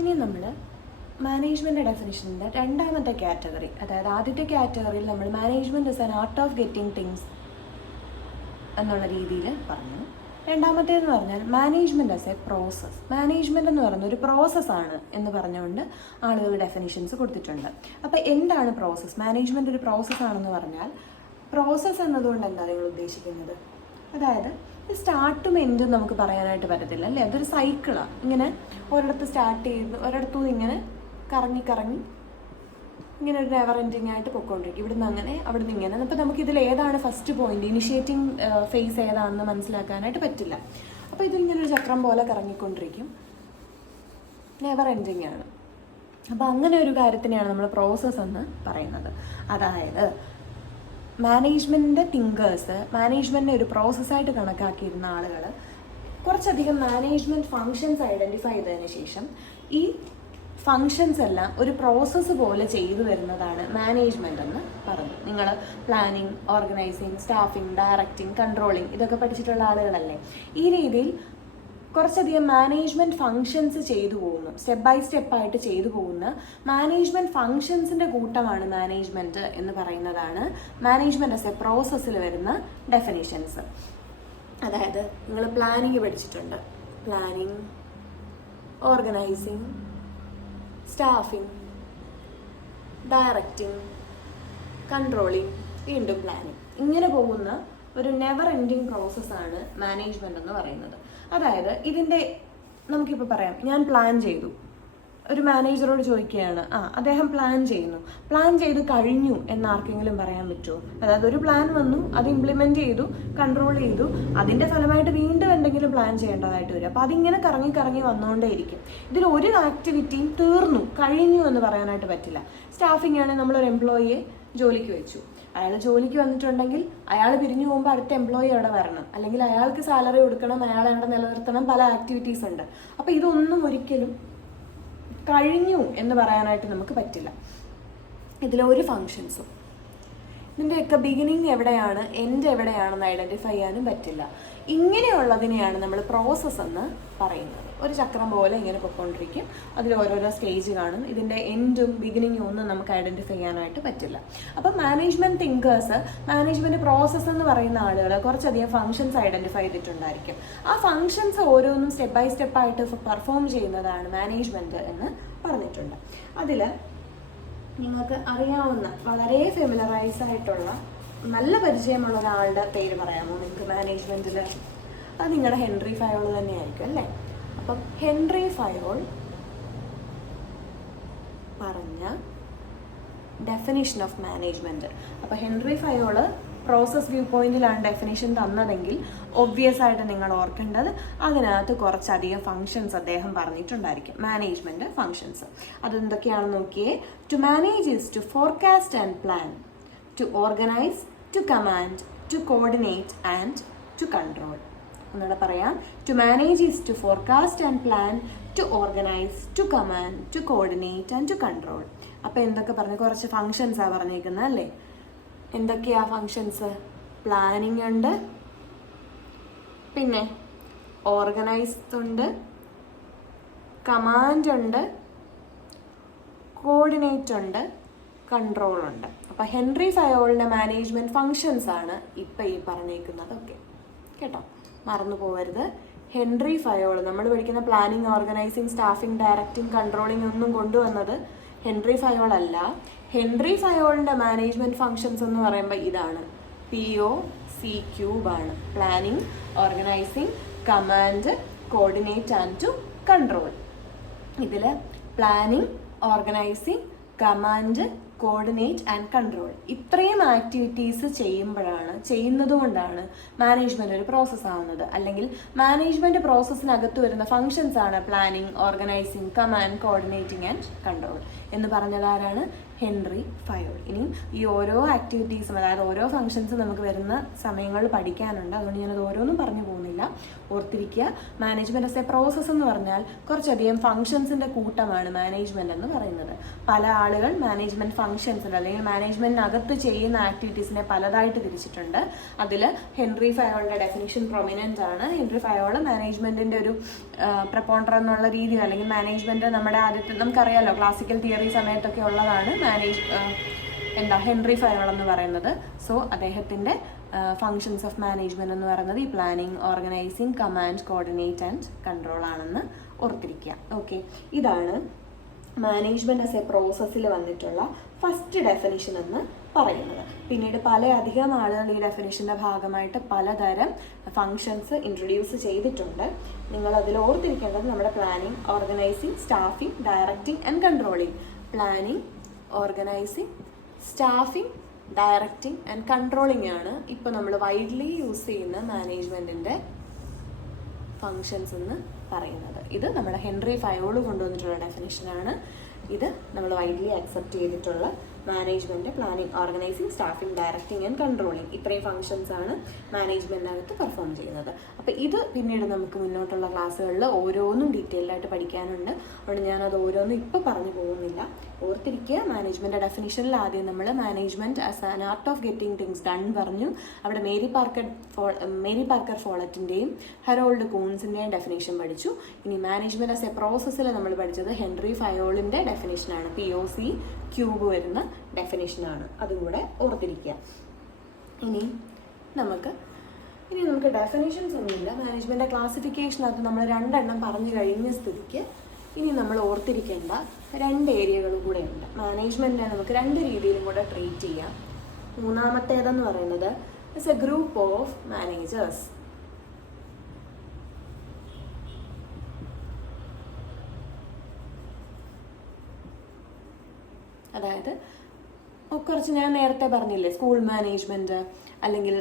ഇനി നമ്മൾ മാനേജ്മെൻറ്റ് ഡെഫിനിഷൻ്റെ രണ്ടാമത്തെ കാറ്റഗറി, അതായത് ആദ്യത്തെ കാറ്റഗറിയിൽ നമ്മൾ management is an art of getting things എന്നുള്ള രീതിയിൽ പറഞ്ഞു. രണ്ടാമത്തേന്ന് പറഞ്ഞാൽ management as A process. Management എന്ന് പറയുന്ന ഒരു പ്രോസസ്സാണ് എന്ന് പറഞ്ഞുകൊണ്ട് ആളുകൾ ഡെഫിനിഷൻസ് കൊടുത്തിട്ടുണ്ട്. അപ്പോൾ എന്താണ് പ്രോസസ്സ്? മാനേജ്മെൻറ്റ് ഒരു പ്രോസസ്സാണെന്ന് പറഞ്ഞാൽ പ്രോസസ്സ് എന്നതുകൊണ്ട് എന്താ നിങ്ങൾ ഉദ്ദേശിക്കുന്നത്? അതായത് സ്റ്റാർട്ടും എൻഡും നമുക്ക് പറയാനായിട്ട് പറ്റത്തില്ല അല്ലേ? അതൊരു സൈക്കിളാണ്. ഇങ്ങനെ ഒരിടത്ത് സ്റ്റാർട്ട് ചെയ്ത് ഒരിടത്തും ഇങ്ങനെ കറങ്ങി കറങ്ങി ഇങ്ങനെ ഒരു നെവർ എൻഡിങ് ആയിട്ട് പൊയ്ക്കൊണ്ടിരിക്കും. ഇവിടുന്ന് അങ്ങനെ അവിടുന്ന് ഇങ്ങനെ. അപ്പോൾ നമുക്കിതിൽ ഏതാണ് ഫസ്റ്റ് പോയിന്റ്, ഇനിഷ്യേറ്റിംഗ് ഫേസ് ഏതാണെന്ന് മനസ്സിലാക്കാനായിട്ട് പറ്റില്ല. അപ്പോൾ ഇതിങ്ങനെ ഒരു ചക്രം പോലെ കറങ്ങിക്കൊണ്ടിരിക്കും, നെവർ എൻഡിങ് ആണ്. അപ്പോൾ അങ്ങനെ ഒരു കാര്യത്തിനെയാണ് നമ്മൾ പ്രോസസ്സ് എന്ന് പറയുന്നത്. അതായത് മാനേജ്മെൻറ്റിൻ്റെ തിങ്കേഴ്സ് മാനേജ്മെൻറ്റിനെ ഒരു പ്രോസസ്സായിട്ട് കണക്കാക്കിയിരുന്ന ആളുകൾ കുറച്ചധികം മാനേജ്മെൻറ്റ് ഫങ്ഷൻസ് ഐഡൻറ്റിഫൈ ചെയ്തതിന് ശേഷം ഈ ഫങ്ഷൻസ് എല്ലാം ഒരു പ്രോസസ്സ് പോലെ ചെയ്തു വരുന്നതാണ് മാനേജ്മെൻറ്റ് എന്ന് പറഞ്ഞു. നിങ്ങൾ planning, organising, staffing, directing, controlling ഇതൊക്കെ പഠിച്ചിട്ടുള്ള ആളുകളല്ലേ? ഈ രീതിയിൽ കുറച്ചധികം മാനേജ്മെൻറ്റ് ഫങ്ഷൻസ് ചെയ്തു പോകുന്നു, സ്റ്റെപ്പ് ബൈ സ്റ്റെപ്പായിട്ട് ചെയ്തു പോകുന്ന മാനേജ്മെൻറ്റ് ഫങ്ഷൻസിൻ്റെ കൂട്ടമാണ് മാനേജ്മെൻറ്റ് എന്ന് പറയുന്നതാണ് മാനേജ്മെൻറ്റ് ആസ് എ പ്രോസസ്സിൽ വരുന്ന ഡെഫിനിഷൻസ്. അതായത് നിങ്ങൾ പ്ലാനിങ് പഠിച്ചിട്ടുണ്ട്. Planning, organising, staffing, directing, controlling, വീണ്ടും പ്ലാനിങ്, ഇങ്ങനെ പോകുന്ന ഒരു നെവർ എൻഡിങ് പ്രോസസ്സാണ് മാനേജ്മെൻറ്റ് എന്ന് പറയുന്നത്. അതായത് ഇതിൻ്റെ നമുക്കിപ്പോൾ പറയാം, ഞാൻ പ്ലാൻ ചെയ്തു. ഒരു മാനേജറോട് ചോദിക്കുകയാണ്, അദ്ദേഹം പ്ലാൻ ചെയ്യുന്നു, പ്ലാൻ ചെയ്ത് കഴിഞ്ഞു എന്നാർക്കെങ്കിലും പറയാൻ പറ്റുമോ? അതായത് ഒരു പ്ലാൻ വന്നു, അത് ഇംപ്ലിമെൻറ്റ് ചെയ്തു, കൺട്രോൾ ചെയ്തു, അതിൻ്റെ ഫലമായിട്ട് വീണ്ടും എന്തെങ്കിലും പ്ലാൻ ചെയ്യേണ്ടതായിട്ട് വരും. അപ്പോൾ അതിങ്ങനെ കറങ്ങി കറങ്ങി വന്നുകൊണ്ടേയിരിക്കും. ഇതിൽ ഒരു ആക്ടിവിറ്റിയും തീർന്നു കഴിഞ്ഞു എന്ന് പറയാനായിട്ട് പറ്റില്ല. സ്റ്റാഫിംഗ് ആണെങ്കിൽ നമ്മളൊരു എംപ്ലോയിയെ ജോലിക്ക് വെച്ചു. അയാൾ ജോലിക്ക് വന്നിട്ടുണ്ടെങ്കിൽ അയാൾ പിരിഞ്ഞു പോകുമ്പോൾ അടുത്ത എംപ്ലോയി അവിടെ വരണം, അല്ലെങ്കിൽ അയാൾക്ക് സാലറി കൊടുക്കണം, അയാളെ അവിടെ നിലനിർത്തണം, പല ആക്ടിവിറ്റീസ് ഉണ്ട്. അപ്പോൾ ഇതൊന്നും ഒരിക്കലും കഴിഞ്ഞു എന്ന് പറയാനായിട്ട് നമുക്ക് പറ്റില്ല. ഇതിലൊരു ഫങ്ഷൻസും ഇതിൻ്റെയൊക്കെ ബിഗിനിങ് എവിടെയാണ്, എൻഡ് എവിടെയാണെന്ന് ഐഡൻറ്റിഫൈ ചെയ്യാനും പറ്റില്ല. ഇങ്ങനെയുള്ളതിനെയാണ് നമ്മൾ പ്രോസസ്സ് എന്ന് പറയുന്നത്. ഒരു ചക്രം പോലെ ഇങ്ങനെ പൊയ്ക്കൊണ്ടിരിക്കും, അതിൽ ഓരോരോ സ്റ്റേജ് കാണും. ഇതിൻ്റെ എൻഡും ബിഗിനിങ്ങും ഒന്നും നമുക്ക് ഐഡൻറ്റിഫൈ ചെയ്യാനായിട്ട് പറ്റില്ല. അപ്പം മാനേജ്മെൻറ്റ് തിങ്കേഴ്സ്, മാനേജ്മെൻറ്റ് പ്രോസസ്സ് എന്ന് പറയുന്ന ആളുകൾ കുറച്ചധികം ഫങ്ഷൻസ് ഐഡൻറ്റിഫൈ ചെയ്തിട്ടുണ്ടായിരിക്കും. ആ ഫങ്ഷൻസ് ഓരോന്നും സ്റ്റെപ്പ് ബൈ സ്റ്റെപ്പായിട്ട് പെർഫോം ചെയ്യുന്നതാണ് മാനേജ്മെൻറ്റ് എന്ന് പറഞ്ഞിട്ടുണ്ട്. അതിൽ നിങ്ങൾക്ക് അറിയാവുന്ന വളരെ ഫെമിലറൈസ് ആയിട്ടുള്ള നല്ല പരിചയമുള്ള ഒരാളുടെ പേര് പറയാമോ നിങ്ങൾക്ക് മാനേജ്മെൻറ്റിൽ? അത് നിങ്ങളുടെ ഹെൻറി ഫയോൾ തന്നെയായിരിക്കും അല്ലേ? അപ്പം ഹെൻറി ഫയോൾ പറഞ്ഞ ഡെഫിനിഷൻ ഓഫ് മാനേജ്മെൻറ്റ്. അപ്പോൾ ഹെൻറി ഫയോള് പ്രോസസ് വ്യൂ പോയിന്റിലാണ് ഡെഫിനിഷൻ തന്നതെങ്കിൽ ഒബ്വിയസ് ആയിട്ട് നിങ്ങൾ ഓർക്കേണ്ടത് അതിനകത്ത് കുറച്ചധികം ഫങ്ഷൻസ് അദ്ദേഹം പറഞ്ഞിട്ടുണ്ടായിരിക്കും, മാനേജ്മെൻറ്റ് ഫങ്ഷൻസ്. അതെന്തൊക്കെയാണെന്ന് നോക്കിയേ. To manage is to forecast and plan, to organise, to command, to coordinate and to control. ഒന്നുകൂടെ പറയാം. To manage is to forecast and plan, to organise, to command, to coordinate and to control. അപ്പോൾ എന്തൊക്കെ പറഞ്ഞു? കുറച്ച് ഫങ്ഷൻസാണ് പറഞ്ഞേക്കുന്നത് അല്ലേ? എന്തൊക്കെയാ functions? Planning ഉണ്ട്, പിന്നെ ഓർഗനൈസ് ഉണ്ട്, കമാൻഡ് ഉണ്ട്, കോർഡിനേറ്റ് ഉണ്ട്, കൺട്രോൾ ഉണ്ട്. അപ്പോൾ ഹെൻറി ഫയോളിൻ്റെ മാനേജ്മെൻറ്റ് ഫങ്ഷൻസ് ആണ് ഇപ്പം ഈ പറഞ്ഞേക്കുന്നതൊക്കെ. കേട്ടോ, മറന്നു പോകരുത്. ഹെൻറി ഫയോൾ നമ്മൾ പഠിക്കുന്ന planning, organising, staffing, directing, controlling ഒന്നും കൊണ്ടുവന്നത് ഹെൻറി ഫയോൾ അല്ല. ഹെൻറി ഫയോളിൻ്റെ മാനേജ്മെൻറ്റ് ഫങ്ഷൻസ് എന്ന് പറയുമ്പോൾ ഇതാണ്, POCQ ആണ്. Planning, organising, command, coordinate and to control. ഇതിൽ planning, organising, command, coordinate and control ഇത്രയും ആക്ടിവിറ്റീസ് ചെയ്യുന്നത് കൊണ്ടാണ് മാനേജ്മെൻറ്റ് ഒരു പ്രോസസ്സ് ആവുന്നത്. അല്ലെങ്കിൽ മാനേജ്മെൻറ്റ് പ്രോസസ്സിനകത്ത് വരുന്ന ഫങ്ഷൻസ് ആണ് planning, organising, command, coordinating and control എന്ന് പറഞ്ഞതാരാണ്? Henry Fayol. ഇനി ഈ ഓരോ ആക്ടിവിറ്റീസും, അതായത് ഓരോ ഫങ്ഷൻസും നമുക്ക് വരുന്ന സമയങ്ങളിൽ പഠിക്കാനുണ്ട്. അതുകൊണ്ട് ഞാനത് ഓരോന്നും പറഞ്ഞു പോകുന്നില്ല. ഓർത്തിരിക്കുക, മാനേജ്മെൻറ്റ് ആസ് എ പ്രോസസ്സ് എന്ന് പറഞ്ഞാൽ കുറച്ചധികം ഫങ്ഷൻസിൻ്റെ കൂട്ടമാണ് മാനേജ്മെൻറ്റ് എന്ന് പറയുന്നത്. പല ആളുകൾ മാനേജ്മെൻറ്റ് ഫങ്ഷൻസിൽ അല്ലെങ്കിൽ മാനേജ്മെന്റിനകത്ത് ചെയ്യുന്ന ആക്ടിവിറ്റീസിനെ പലതായിട്ട് തിരിച്ചിട്ടുണ്ട്. അതിൽ ഹെൻറി ഫയോളിന്റെ ഡെഫിനിഷൻ പ്രൊമിനന്റ് ആണ്. ഹെൻറി ഫയോൾ മാനേജ്മെന്റിന്റെ ഒരു പ്രപ്പോണ്ടർ എന്നുള്ള രീതിയിൽ, അല്ലെങ്കിൽ മാനേജ്മെന്റ് നമ്മുടെ ആദ്യത്തെ നമുക്കറിയാലോ ക്ലാസിക്കൽ തിയറി സമയത്തൊക്കെ ഉള്ളതാണ് ഹെൻറി ഫയോൾ എന്ന് പറയുന്നത്. സോ അദ്ദേഹത്തിന്റെ ഫങ്ഷൻസ് ഓഫ് മാനേജ്മെന്റ് എന്ന് പറയുന്നത് ഈ planning, organising, command, coordinate and control ആണെന്ന് ഓർത്തിരിക്കുക. ഓക്കെ, ഇതാണ് മാനേജ്മെന്റ് ആസ് എ പ്രോസസ്സിൽ വന്നിട്ടുള്ള ഫസ്റ്റ് ഡെഫിനിഷൻ എന്ന് പറയുന്നത്. പിന്നീട് അധികം ആളുകൾ ഈ ഡെഫിനിഷന്റെ ഭാഗമായിട്ട് പലതരം ഫങ്ഷൻസ് ഇൻട്രൊഡ്യൂസ് ചെയ്തിട്ടുണ്ട്. നിങ്ങൾ അതിൽ ഓർത്തിരിക്കേണ്ടത് നമ്മുടെ planning, organising, staffing, directing and controlling. Planning, organising, staffing, directing and controlling ആണ് ഇപ്പോൾ നമ്മൾ വൈഡ്ലി യൂസ് ചെയ്യുന്ന മാനേജ്മെന്റിന്റെ ഫങ്ഷൻസ് എന്ന് പറയുന്നത്. ഇത് നമ്മുടെ ഹെൻറി ഫയോൾ കൊണ്ടുവന്നിട്ടുള്ള ഡെഫിനിഷനാണ്. ഇത് നമ്മൾ വൈഡ്ലി അക്സെപ്റ്റ് ചെയ്തിട്ടുള്ള management, planning, organising, staffing, directing and controlling, ഇത്രയും ഫങ്ഷൻസ് ആണ് മാനേജ്മെന്റിനകത്ത് പെർഫോം ചെയ്യുന്നത്. അപ്പോൾ ഇത് പിന്നീട് നമുക്ക് മുന്നോട്ടുള്ള ക്ലാസ്സുകളിൽ ഓരോന്നും ഡീറ്റെയിൽഡ് ആയിട്ട് പഠിക്കാനുണ്ട്. അതുകൊണ്ട് ഞാനത് ഓരോന്നും ഇപ്പോൾ പറഞ്ഞു പോകുന്നില്ല. ഓർത്തിരിക്കുക, മാനേജ്മെന്റ് ഡെഫിനിഷനിൽ ആദ്യം നമ്മൾ management as an art of getting things done പറഞ്ഞു. അവിടെ മേരി പാർക്കർ ഫോളറ്റിന്റെയും ഹെറോൾഡ് കൂൺസിന്റെയും ഡെഫിനേഷൻ പഠിച്ചു. ഇനി മാനേജ്മെന്റ് ആസ് എ പ്രോസസ്സിൽ നമ്മൾ പഠിച്ചത് ഹെൻറി ഫയോളിന്റെ ഡെഫിനേഷനാണ്. POC ക്യൂബ് വരുന്ന ഡെഫിനേഷനാണ്. അതും കൂടെ ഓർത്തിരിക്കുക. ഇനി നമുക്ക് ഡെഫിനേഷൻസ് ഒന്നുമില്ല. മാനേജ്മെന്റ് ക്ലാസിഫിക്കേഷനകത്ത് നമ്മൾ 2 എണ്ണം പറഞ്ഞു കഴിഞ്ഞ സ്ഥിതിക്ക് ഇനി നമ്മൾ ഓർത്തിരിക്കേണ്ട 2 ഏരിയകളും കൂടെ ഉണ്ട്. മാനേജ്മെന്റിനെ നമുക്ക് 2 രീതിയിലും കൂടെ ട്രീറ്റ് ചെയ്യാം. മൂന്നാമത്തേതെന്ന് പറയുന്നത് is a group of managers. അതായത് കുറച്ച് ഞാൻ നേരത്തെ പറഞ്ഞില്ലേ, സ്കൂൾ മാനേജ്മെന്റ് അല്ലെങ്കിൽ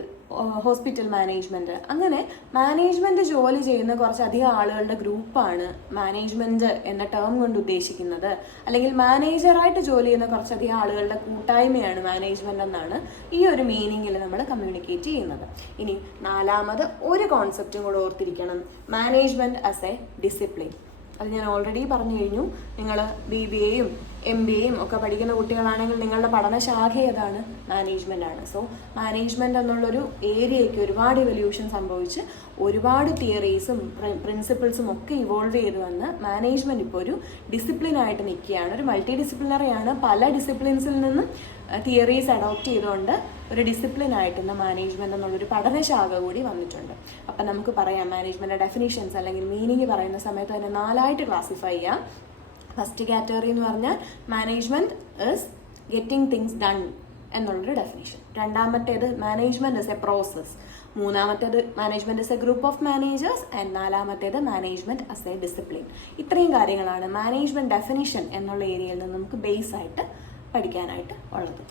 ഹോസ്പിറ്റൽ മാനേജ്മെന്റ്, അങ്ങനെ മാനേജ്മെന്റ് ജോലി ചെയ്യുന്ന കുറച്ചധികം ആളുകളുടെ ഗ്രൂപ്പാണ് മാനേജ്മെന്റ് എന്ന ടേം കൊണ്ട് ഉദ്ദേശിക്കുന്നത്. അല്ലെങ്കിൽ മാനേജറായിട്ട് ജോലി ചെയ്യുന്ന കുറച്ചധികം ആളുകളുടെ കൂട്ടായ്മയാണ് മാനേജ്മെന്റ് എന്നാണ് ഈ ഒരു മീനിങ്ങിൽ നമ്മൾ കമ്മ്യൂണിക്കേറ്റ് ചെയ്യുന്നത്. ഇനി 4ാമത് ഒരു കോൺസെപ്റ്റും കൂടെ ഓർത്തിരിക്കണം, മാനേജ്മെന്റ് ആസ് എ ഡിസിപ്ലിൻ. അത് ഞാൻ ഓൾറെഡി പറഞ്ഞു കഴിഞ്ഞു. നിങ്ങൾ BBAയും MBAയും ഒക്കെ പഠിക്കുന്ന കുട്ടികളാണെങ്കിൽ നിങ്ങളുടെ പഠനശാഖ ഏതാണ്? മാനേജ്മെന്റ് ആണ്. സോ മാനേജ്മെന്റ് എന്നുള്ളൊരു ഏരിയയ്ക്ക് ഒരുപാട് ഇവല്യൂഷൻ സംഭവിച്ച് ഒരുപാട് തിയറീസും പ്രിൻസിപ്പിൾസും ഒക്കെ ഇവോൾവ് ചെയ്ത് വന്ന് മാനേജ്മെന്റ് ഇപ്പോൾ ഒരു ഡിസിപ്ലിനായിട്ട് നിൽക്കുകയാണ്. ഒരു മൾട്ടി ഡിസിപ്ലിനറിയാണ്. പല ഡിസിപ്ലിൻസിൽ നിന്നും തിയറീസ് അഡോപ്റ്റ് ചെയ്തുകൊണ്ട് ഒരു ഡിസിപ്ലിനായിട്ട് ഇന്ന് മാനേജ്മെന്റ് എന്നുള്ളൊരു പഠനശാഖ കൂടി വന്നിട്ടുണ്ട്. അപ്പം നമുക്ക് പറയാം, മാനേജ്മെന്റ് ഡെഫിനിഷൻസ് അല്ലെങ്കിൽ മീനിങ് പറയുന്ന സമയത്ത് തന്നെ 4ആയിട്ട് ക്ലാസിഫൈ ചെയ്യാം. ഫസ്റ്റ് കാറ്റഗറി എന്ന് പറഞ്ഞാൽ management is getting things done എന്നുള്ളൊരു ഡെഫിനിഷൻ. 2ാമത്തേത് മാനേജ്മെന്റ് ഇസ് എ പ്രോസസ്. 3ാമത്തേത് management is a group of managers. And 4ാമത്തേത് മാനേജ്മെന്റ് ആസ് എ ഡിസിപ്ലിൻ. ഇത്രയും കാര്യങ്ങളാണ് മാനേജ്മെന്റ് ഡെഫിനിഷൻ എന്നുള്ള ഏരിയയിൽ നിന്ന് നമുക്ക് ബേസ് ആയിട്ട് പഠിക്കാനായിട്ട് ഉള്ളത്.